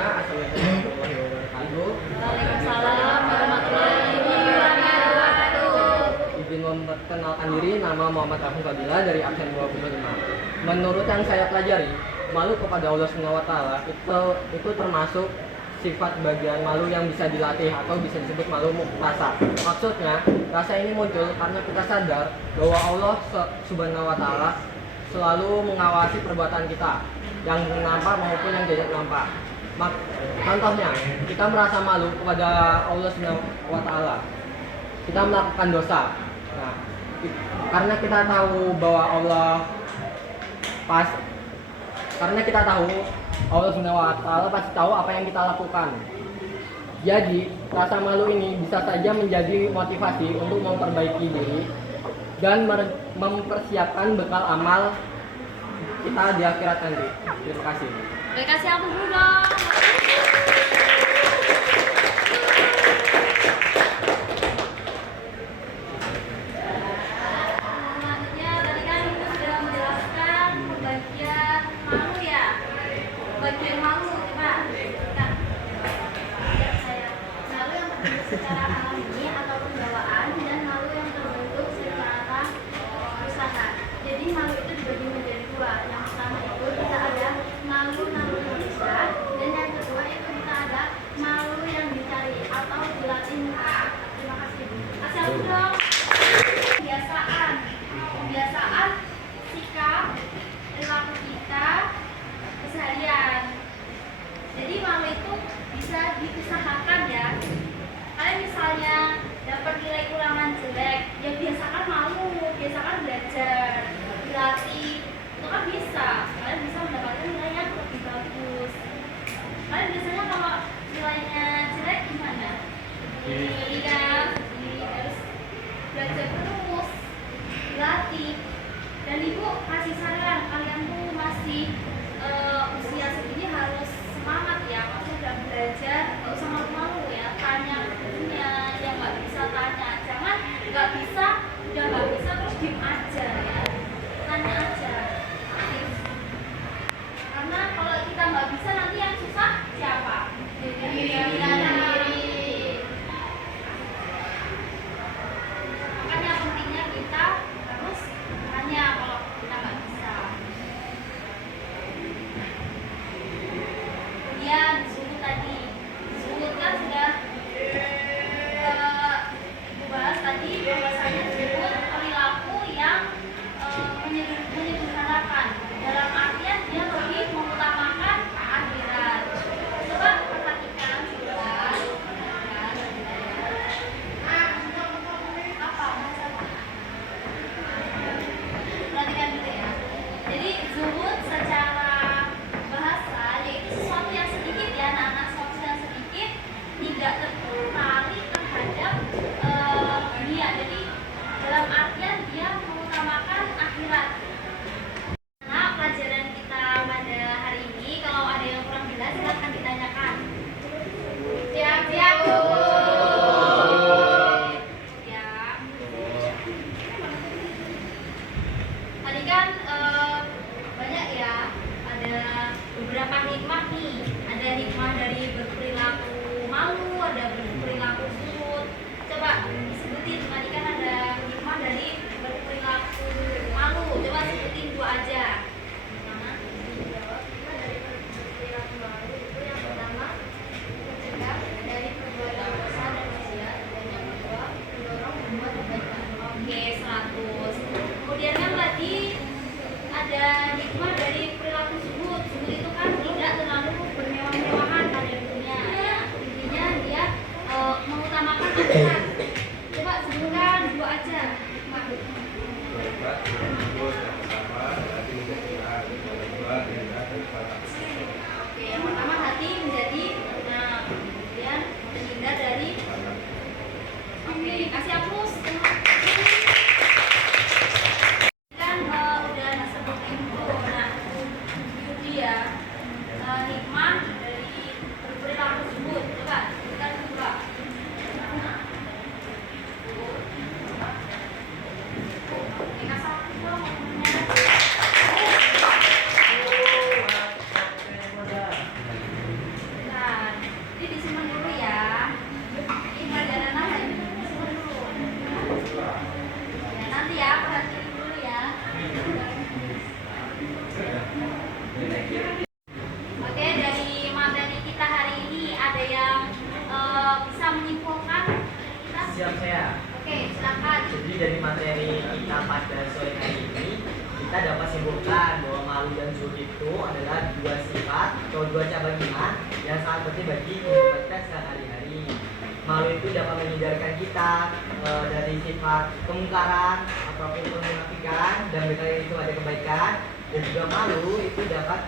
semuanya. Assalamualaikum warahmatullahi wabarakatuh. Waalaikumsalam warahmatullahi wabarakatuh. Izin memperkenalkan diri, nama Muhammad Rahim Fadila dari absen 25. Menurut yang saya pelajari, malu kepada Allah SWT itu termasuk sifat bagian malu yang bisa dilatih atau bisa disebut malu rasa. Maksudnya, rasa ini muncul karena kita sadar bahwa Allah Subhanahu wa Ta'ala selalu mengawasi perbuatan kita, yang nampak maupun yang tidak nampak. Contohnya, kita merasa malu kepada Allah Subhanahu wa Ta'ala. Kita melakukan dosa. Nah, karena kita tahu bahwa karena kita tahu Allah Subhanahu wa Ta'ala pasti tahu apa yang kita lakukan. Jadi, rasa malu ini bisa saja menjadi motivasi untuk memperbaiki diri dan mempersiapkan bekal amal kita di akhirat nanti. Terima kasih. Terima kasih aku dulu dong. Selanjutnya tadi kan kita sudah menjelaskan pembagian malu ya. Bagian malu coba. Nah, saya malu yang terbentuk secara alami atau pembawaan dan malu yang terbentuk secara usaha. Jadi malu itu dibagi menjadi dua. Yang pertama itu kita ada malu yang bisa, dan yang kedua itu kita ada malu yang dicari atau dilatih muka. Terima kasih. Kasih aku dong. Kebiasaan, sikap, perilaku kita keseharian. Jadi malu itu bisa diusahakan ya. Kalian misalnya dapat nilai ulangan jelek, ya biasakan malu, biasakan belajar, dilatih, itu kan bisa. Kalian bisa mendapatkan nilai yang lebih bagus. Kalian biasanya kalau nilainya jelek gimana? Jadi kan, harus belajar terus, dilatih. Dan ibu kasih saran, kalian tuh masih usia segini harus semangat ya, masih udah belajar, gak usah malu-malu ya, tanya gurunya, yang gak bisa tanya, jangan gak bisa, udah gak bisa terus diem aja ya, tanya aja, karena kalau kita gak bisa nanti yang susah siapa? Diri sendiri. Makanya pentingnya kita harus tanya kalau kita gak bisa. Kemudian zuhud tadi, zuhud kan sudah ibu bahas tadi, bahwasanya zuhud perilaku yang menyederhanakan, dalam artian dia lebih mengutamakan akhirat. Coba perhatikan sebentar. Apa masalah? Perhatikan dulu ya. Jadi zuhud secara bahasa yaitu sesuatu yang sedikit ya anak-anak, sesuatu yang sedikit tidak tertarik terhadap dunia. Jadi dalam artian dia mengutamakan akhirat. Nah, pelajaran kita pada hari ini, kalau ada yang kurang jelas silahkan ditanyakan. Siap-siap. Ya. Tadi kan banyak ya, ada beberapa hikmah nih. Ada hikmah dari berperilaku malu, ada berperilaku zuhud. Coba disebutin, tadi kan ada hikmah dari berperilaku malu. Coba sebutin dua aja. Mana? Hikmah dari berperilaku malu itu yang pertama, mencegah dari perbuatan dosa dan maksiat, dan yang kedua, mendorong membuat kebaikan. Oke, 100. Kemudian yang tadi ada hikmah dari perilaku zuhud. Zuhud itu kan tidak terlalu bermewah-mewahan pada dunia ya. Intinya dia mengutamakan akhirat. Coba sebutkan dua aja hikmah. Oke, yang pertama hati menjadi tenang, kemudian terhindar dari. Oke, kasih hapus. Kan udah disebut info. Nah, itu dia hikmah dari berperilaku zuhud. Coba kita coba. Oke, kasih hapus dong ngomongnya. kita dapat simpulkan bahwa malu dan zuhud itu adalah dua sifat atau dua cabang iman yang sangat penting bagi kehidupan kita sehari-hari. Malu itu dapat menghindarkan kita dari sifat kemungkaran ataupun kemunafikan dan berkali itu ada kebaikan, dan juga malu itu dapat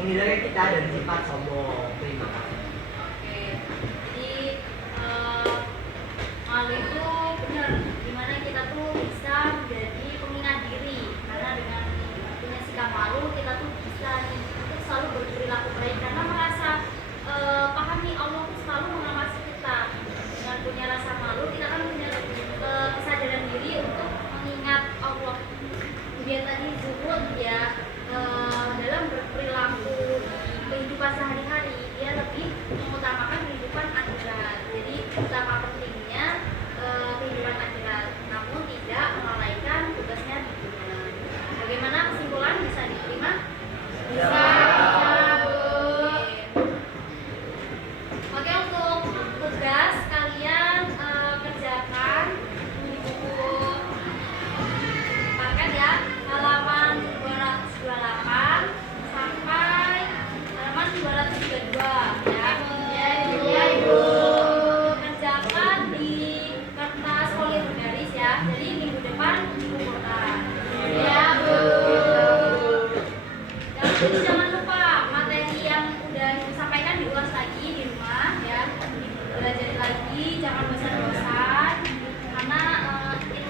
menghindarkan kita dari sifat sombong. Terima kasih. Oke, jadi malu itu benar, dimana kita tuh bisa menjadi pengingat diri, karena dengan punya sikap malu kita tuh bisa nih untuk selalu berperilaku baik karena merasa paham nih Allah tuh selalu mengawasi kita. Dengan punya rasa malu kita kan punya kesadaran diri untuk mengingat Allah. Kemudian tadi zuhud ya, dalam berperilaku di kehidupan sehari-hari dia lebih mengutamakan kehidupan akhirat. Jadi utama pentingnya kehidupan akhirat, namun tidak melalaikan tugasnya di dunia. Bagaimana kesimpulan, bisa diterima? Bisa. Oke, untuk tugas kalian kerjakan di buku paket ya, halaman 228 sampai halaman 232 ya. Ya Ibu. Kerjakan di kertas poli bergaris ya. Jadi minggu depan dikumpulkan. Ya Bu. Jadi jangan lupa materi yang udah disampaikan diulas lagi di rumah ya. Belajar lagi, jangan bosan-bosan karena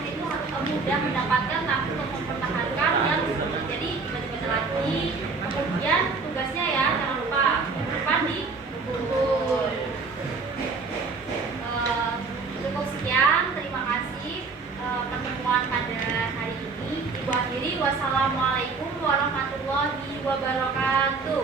itu mudah mendapatkan tapi untuk mempertahankan yang jadi dibaca-baca lagi. Kemudian tugasnya ya jangan lupa minggu depan dikumpul. Cukup sekian, terima kasih pertemuan pada hari ini. Ibu akhiri, wassalamualaikum warahmatullahi wabarakatuh.